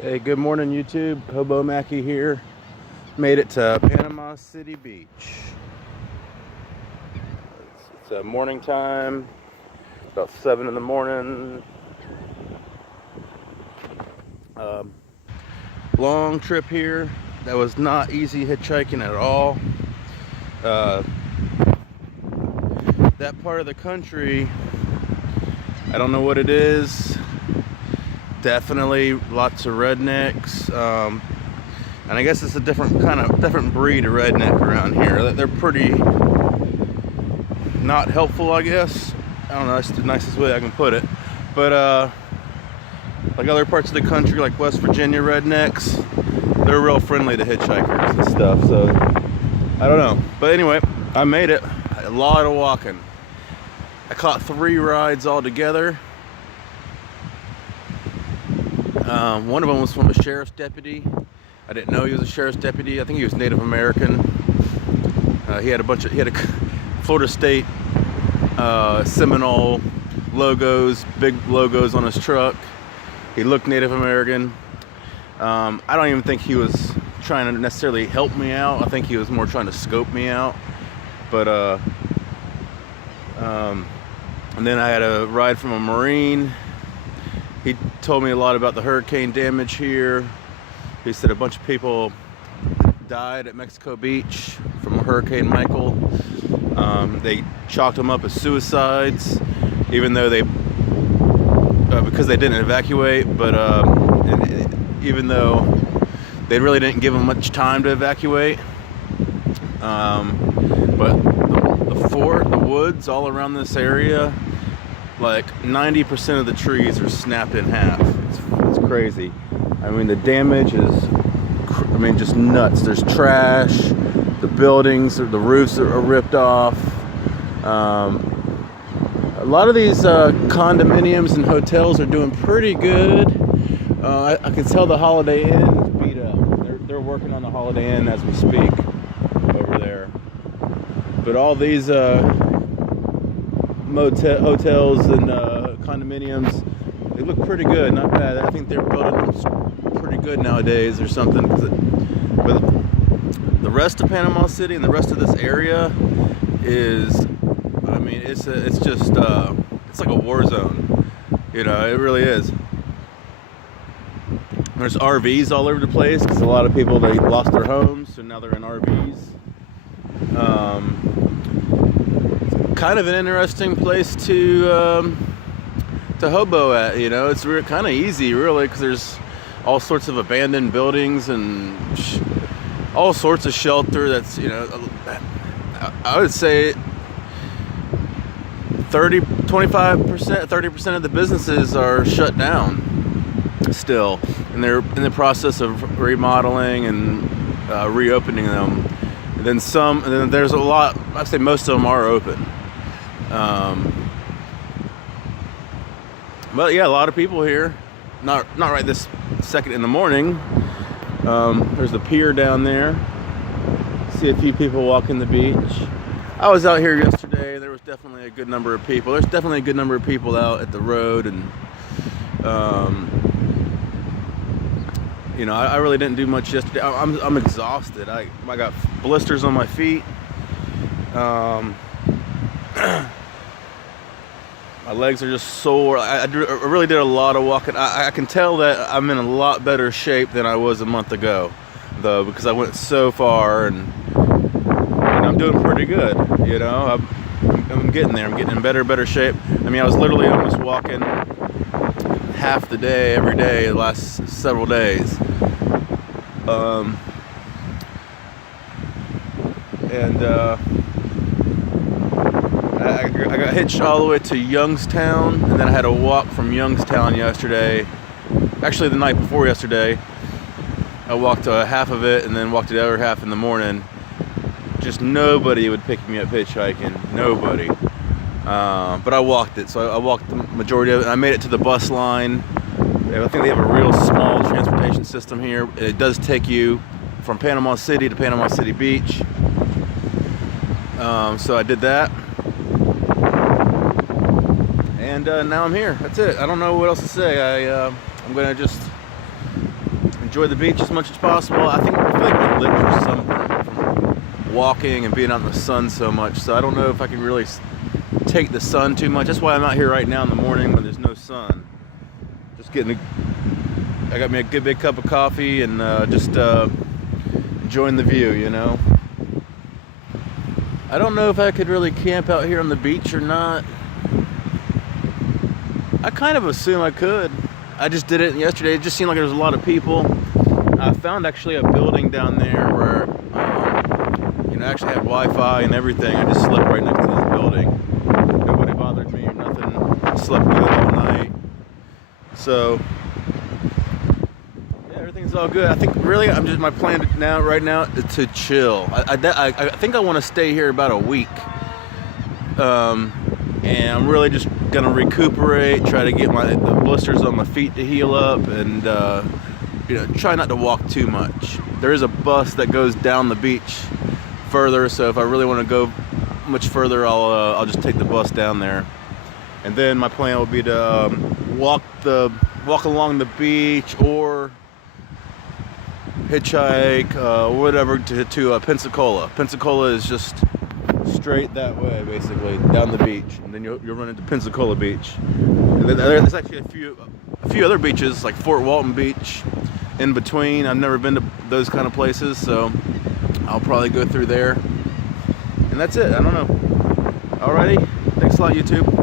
Hey, good morning, YouTube. Hobo Mackie here. Made it to Panama City Beach. It's morning time, about 7 in the morning. Long trip here. That was not easy hitchhiking at all. That part of the country, I don't know what it is. Definitely lots of rednecks. And I guess it's a different breed of redneck around here. They're pretty not helpful, I guess. I don't know, that's the nicest way I can put it. But like other parts of the country, like West Virginia rednecks, they're real friendly to hitchhikers and stuff. So I don't know. But anyway, I made it. A lot of walking. I caught 3 rides all together. One of them was from a sheriff's deputy. I didn't know he was a sheriff's deputy. I think he was Native American. He had a Florida State Seminole logos, big logos on his truck. He looked Native American. I don't even think he was trying to necessarily help me out. I think he was more trying to scope me out. But and then I had a ride from a Marine. He told me a lot about the hurricane damage here. He said a bunch of people died at Mexico Beach from Hurricane Michael. They chalked them up as suicides, even though because they didn't evacuate. But even though they really didn't give them much time to evacuate. But the woods all around this area, like 90% of the trees are snapped in half. It's crazy. I mean, the damage is, just nuts. There's trash, the buildings, the roofs are ripped off. A lot of these condominiums and hotels are doing pretty good. I can tell the Holiday Inn is beat up. They're working on the Holiday Inn as we speak over there. But all these hotels and condominiums, they look pretty good, not bad. I think they're building them pretty good nowadays or something. But the rest of Panama City and the rest of this area is, it's just it's like a war zone. It really is. There's RVs all over the place because a lot of people, they lost their homes, so now they're in RVs. Kind of an interesting place to hobo at. It's kind of easy, really, because there's all sorts of abandoned buildings and all sorts of shelter. That's I would say 30% of the businesses are shut down still, and they're in the process of remodeling and reopening them. And then there's a lot. I'd say most of them are open. But yeah, a lot of people here. Not right this second in the morning. There's the pier down there. See a few people walking the beach. I was out here yesterday. There was definitely a good number of people. There's definitely a good number of people out at the road, and I really didn't do much yesterday. I'm exhausted. I got blisters on my feet. My legs are just sore. I really did a lot of walking. I can tell that I'm in a lot better shape than I was a month ago, though, because I went so far, and I'm doing pretty good. I'm getting there. I'm getting in better shape. I was literally almost walking half the day every day the last several days. I got hitched all the way to Youngstown, and then I had to walk from Youngstown yesterday. Actually, the night before yesterday, I walked half of it and then walked the other half in the morning. Just nobody would pick me up hitchhiking. Nobody. But I walked it. So I walked the majority of it. And I made it to the bus line. I think they have a real small transportation system here. It does take you from Panama City to Panama City Beach. So I did that. And now I'm here. That's it. I don't know what else to say. I'm gonna just enjoy the beach as much as possible. I feel like my lips are sunburned from walking and being out in the sun so much. So I don't know if I can really take the sun too much. That's why I'm out here right now in the morning when there's no sun. Just I got me a good big cup of coffee and just enjoying the view, you know. I don't know if I could really camp out here on the beach or not. I kind of assume I could. I just did it yesterday. It just seemed like there was a lot of people. I found actually a building down there where actually had Wi-Fi and everything. I just slept right next to this building. Nobody bothered me or nothing. I slept good all night. So yeah, everything's all good. I think really my plan right now is to chill. I think I want to stay here about a week. And I'm really just gonna recuperate, try to get the blisters on my feet to heal up, and try not to walk too much. There is a bus that goes down the beach further, so if I really want to go much further, I'll just take the bus down there. And then my plan will be to walk along the beach or hitchhike, whatever, to Pensacola. Pensacola is just straight that way, basically, down the beach, and then you'll run into Pensacola Beach. And then there's actually a few other beaches, like Fort Walton Beach, in between. I've never been to those kind of places, so I'll probably go through there. And that's it. I don't know. Alrighty. Thanks a lot, YouTube.